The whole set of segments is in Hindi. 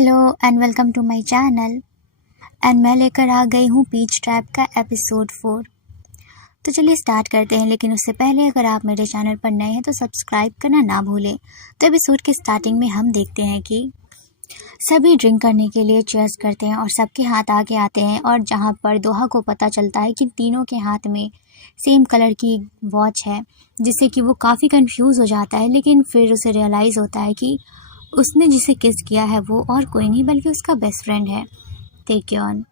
Hello and welcome to my channel. And मैं लेकर आ गई हूँ पीच ट्रैप का एपिसोड 4। तो चलिए स्टार्ट करते हैं, लेकिन उससे पहले अगर आप मेरे चैनल पर नए हैं तो सब्सक्राइब करना ना भूलें। तो एपिसोड के स्टार्टिंग में हम देखते हैं कि सभी ड्रिंक करने के लिए चीयर्स करते हैं और सबके हाथ आगे आते हैं, और जहाँ पर दोहा को पता चलता है कि तीनों के हाथ में सेम कलर की वॉच है, जिससे कि वो काफ़ी कंफ्यूज हो जाता है। लेकिन फिर उसे रियलाइज़ होता है कि उसने जिसे किस किया है वो और कोई नहीं बल्कि उसका बेस्ट फ्रेंड है, तेग्योन।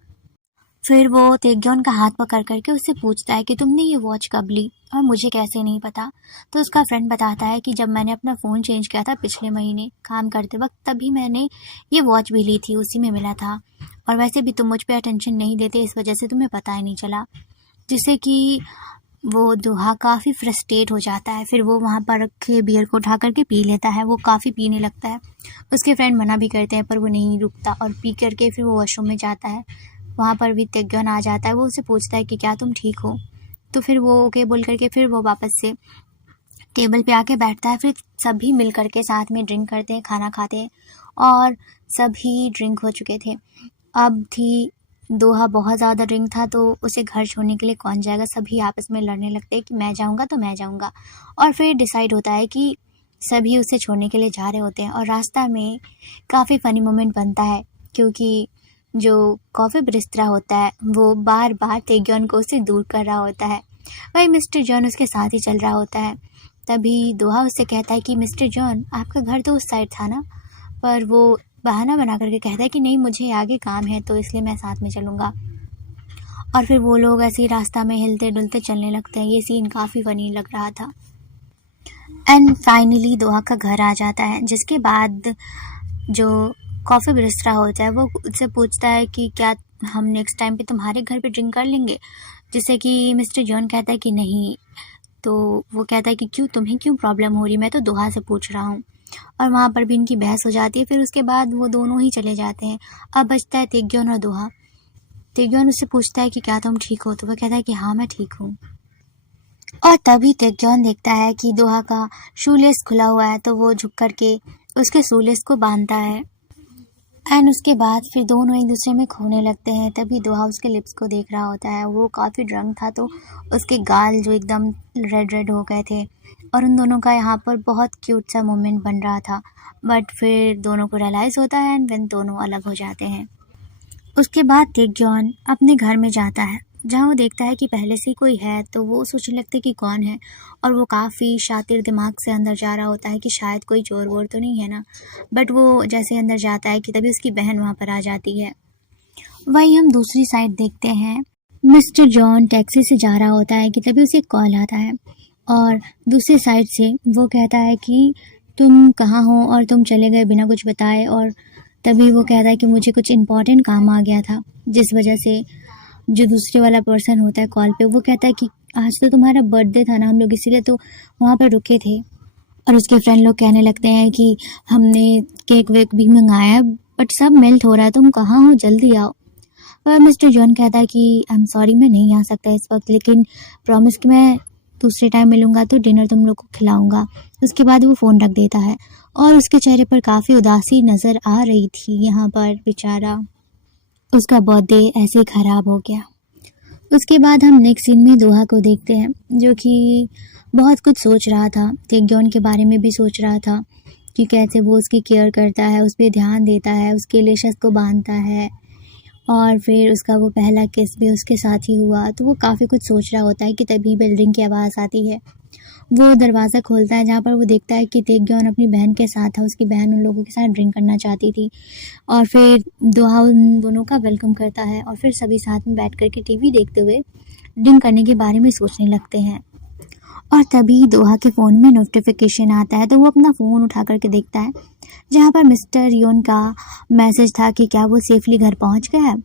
फिर वो तेग्योन का हाथ पकड़ करके उससे पूछता है कि तुमने ये वॉच कब ली और मुझे कैसे नहीं पता। तो उसका फ्रेंड बताता है कि जब मैंने अपना फ़ोन चेंज किया था पिछले महीने काम करते वक्त, तभी मैंने ये वॉच भी ली थी, उसी में मिला था। और वैसे भी तुम मुझ पर अटेंशन नहीं देते, इस वजह से तुम्हें पता ही नहीं चला। जिससे कि वो दोहा काफ़ी फ्रस्ट्रेट हो जाता है। फिर वो वहाँ पर रखे बियर को उठा करके पी लेता है। वो काफ़ी पीने लगता है। उसके फ्रेंड मना भी करते हैं पर वो नहीं रुकता और पी करके फिर वो वॉशरूम में जाता है। वहाँ पर भी तेग्योन आ जाता है। वो उसे पूछता है कि क्या तुम ठीक हो। तो फिर वो ओके बोल करके फिर वो वापस से टेबल पे आके बैठता है। फिर सभी मिल करके साथ में ड्रिंक करते हैं, खाना खाते हैं, और सभी ड्रिंक हो चुके थे। अब थी दोहा बहुत ज़्यादा ड्रिंक था, तो उसे घर छोड़ने के लिए कौन जाएगा। सभी आपस में लड़ने लगते हैं कि मैं जाऊंगा तो मैं जाऊंगा। और फिर डिसाइड होता है कि सभी उसे छोड़ने के लिए जा रहे होते हैं। और रास्ता में काफ़ी फ़नी मोमेंट बनता है, क्योंकि जो कॉफ़ी बरिस्ता होता है वो बार बार तेग्योन को उससे दूर कर रहा होता है। वही मिस्टर जॉन उसके साथ ही चल रहा होता है। तभी दोहा उससे कहता है कि मिस्टर जॉन, आपका घर तो उस साइड था ना। पर वो बहाना बना करके कहता है कि नहीं, मुझे आगे काम है तो इसलिए मैं साथ में चलूँगा। और फिर वो लोग ऐसे ही रास्ता में हिलते डुलते चलने लगते हैं। ये सीन काफ़ी फनी लग रहा था। एंड फाइनली दोहा का घर आ जाता है, जिसके बाद जो कॉफ़ी बरिस्ता होता है वो उससे पूछता है कि क्या हम नेक्स्ट टाइम पे तुम्हारे घर पे ड्रिंक कर लेंगे। जिससे कि मिस्टर जॉन कहता है कि नहीं। तो वो कहता है कि क्यों, तुम्हें क्यों प्रॉब्लम हो रही, मैं तो दोहा से पूछ रहा हूँ। और वहाँ पर भी इनकी बहस हो जाती है। फिर उसके बाद वो दोनों ही चले जाते हैं। अब बचता है तेग्योन और दोहा। तेग्योन उससे पूछता है कि क्या तुम ठीक हो। तो वो कहता है कि हाँ मैं ठीक हूँ। और तभी तेग्योन देखता है कि दोहा का शूलेस खुला हुआ है, तो वो झुक करके उसके शूलेस को बांधता है। एंड उसके बाद फिर दोनों एक दूसरे में खोने लगते हैं। तभी दोहा उसके लिप्स को देख रहा होता है। वो काफ़ी ड्रंक था, तो उसके गाल जो एकदम रेड रेड हो गए थे, और उन दोनों का यहाँ पर बहुत क्यूट सा मोमेंट बन रहा था। बट फिर दोनों को रियलाइज़ होता है एंड देन दोनों अलग हो जाते हैं। उसके बाद तेग्योन अपने घर में जाता है, जहाँ वो देखता है कि पहले से ही कोई है। तो वो सोचने लगता है कि कौन है, और वो काफ़ी शातिर दिमाग से अंदर जा रहा होता है कि शायद कोई चोर वोर तो नहीं है ना। बट वो जैसे अंदर जाता है कि तभी उसकी बहन वहाँ पर आ जाती है। वही हम दूसरी साइड देखते हैं, मिस्टर जॉन टैक्सी से जा रहा होता है कि तभी उसे कॉल आता है, और दूसरी साइड से वो कहता है कि तुम कहाँ हो और तुम चले गए बिना कुछ बताए। और तभी वो कहता है कि मुझे कुछ इम्पोर्टेंट काम आ गया था, जिस वजह से जो दूसरे वाला पर्सन होता है कॉल पे, वो कहता है कि आज तो तुम्हारा बर्थडे था ना, हम लोग इसीलिए तो वहाँ पर रुके थे। और उसके फ्रेंड लोग कहने लगते हैं कि हमने केक वेक भी मंगाया, बट सब मेल्ट हो रहा है, तुम कहाँ हो, जल्दी आओ। और मिस्टर जॉन कहता है कि आई एम सॉरी, मैं नहीं आ सकता इस वक्त, लेकिन प्रॉमिस कि मैं दूसरे टाइम मिलूंगा तो डिनर तुम लोग को खिलाऊंगा। उसके बाद वो फ़ोन रख देता है, और उसके चेहरे पर काफ़ी उदासी नज़र आ रही थी। यहाँ पर बेचारा उसका बर्थडे ऐसे ही ख़राब हो गया। उसके बाद हम नेक्स्ट सीन में दोहा को देखते हैं, जो कि बहुत कुछ सोच रहा था। तेग्योन के बारे में भी सोच रहा था कि कैसे वो उसकी केयर करता है, उस पर ध्यान देता है, उसके लेशस को बांधता है, और फिर उसका वो पहला किस भी उसके साथ ही हुआ। तो वो काफ़ी कुछ सोच रहा होता है कि तभी बिल्डिंग की आवाज़ आती है। वो दरवाज़ा खोलता है, जहाँ पर वो देखता है कि तेग्योन अपनी बहन के साथ था। उसकी बहन उन लोगों के साथ ड्रिंक करना चाहती थी, और फिर दोहा उन दोनों का वेलकम करता है, और फिर सभी साथ में बैठ कर के टीवी देखते हुए ड्रिंक करने के बारे में सोचने लगते हैं। और तभी दोहा के फ़ोन में नोटिफिकेशन आता है, तो वो अपना फ़ोन उठा करके देखता है, जहाँ पर मिस्टर योन का मैसेज था कि क्या वो सेफली घर पहुँच गया है।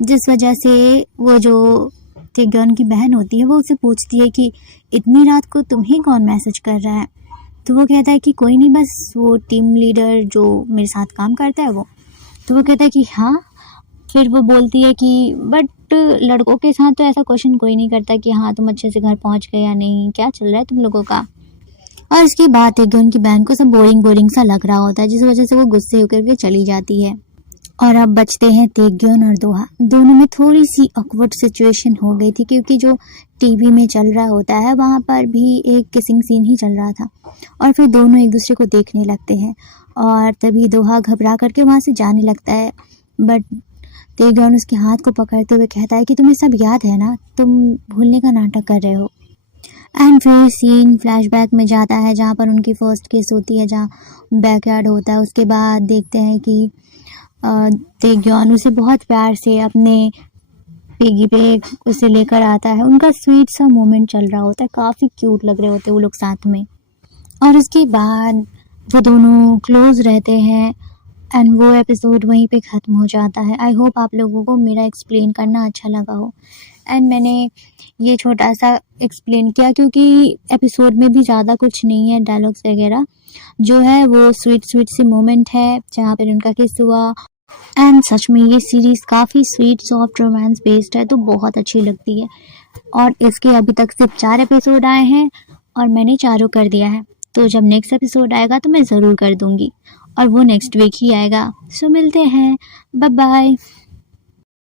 जिस वजह से वो जो तेग्योन की बहन होती है वो उससे पूछती है कि इतनी रात को तुम्हें कौन मैसेज कर रहा है। तो वो कहता है कि कोई नहीं, बस वो टीम लीडर जो मेरे साथ काम करता है वो। तो वो कहता है कि हाँ। फिर वो बोलती है कि बट लड़कों के साथ तो ऐसा क्वेश्चन कोई नहीं करता कि हाँ तुम अच्छे से घर पहुंच गए या नहीं, क्या चल रहा है तुम लोगों का। और इसके बाद तेग्योन की बहन को सब बोरिंग बोरिंग सा लग रहा होता है, जिस वजह से वो गुस्से होकर के चली जाती है। और अब बचते हैं ताecyeon और दोहा। दोनों में थोड़ी सी ऑकवर्ड सिचुएशन हो गई थी क्योंकि जो टीवी में चल रहा होता है वहाँ पर भी एक किसिंग सीन ही चल रहा था और फिर दोनों एक दूसरे को देखने लगते हैं और तभी दोहा घबरा करके वहाँ से जाने लगता है। बट ताecyeon उसके हाथ को पकड़ते हुए कहता है कि तुम्हें सब याद है ना, तुम भूलने का नाटक कर रहे हो। एंड फिर सीन फ्लैशबैक में जाता है जहाँ पर उनकी फर्स्ट केस होती है, जहाँ बैकयार्ड होता है। उसके बाद देखते हैं कि ताecyeon उसे बहुत प्यार से अपने पिगी पे उसे लेकर आता है। उनका स्वीट सा मोमेंट चल रहा होता है, काफ़ी क्यूट लग रहे होते हैं वो लोग साथ में। और उसके बाद वो दोनों क्लोज रहते हैं एंड वो एपिसोड वहीं पे ख़त्म हो जाता है। आई होप आप लोगों को मेरा एक्सप्लेन करना अच्छा लगा हो। एंड मैंने ये छोटा सा एक्सप्लेन किया क्योंकि एपिसोड में भी ज़्यादा कुछ नहीं है, डायलॉग्स वगैरह जो है वो स्वीट स्वीट सी मोमेंट है जहाँ पर उनका किस हुआ। एंड सच में ये सीरीज़ काफ़ी स्वीट सॉफ्ट रोमांस बेस्ड है तो बहुत अच्छी लगती है। और इसके अभी तक सिर्फ 4 एपिसोड आए हैं और मैंने चारों कर दिया है। तो जब नेक्स्ट एपिसोड आएगा तो मैं ज़रूर कर दूँगी और वो नेक्स्ट वीक ही आएगा। सो मिलते हैं, बाय बाय।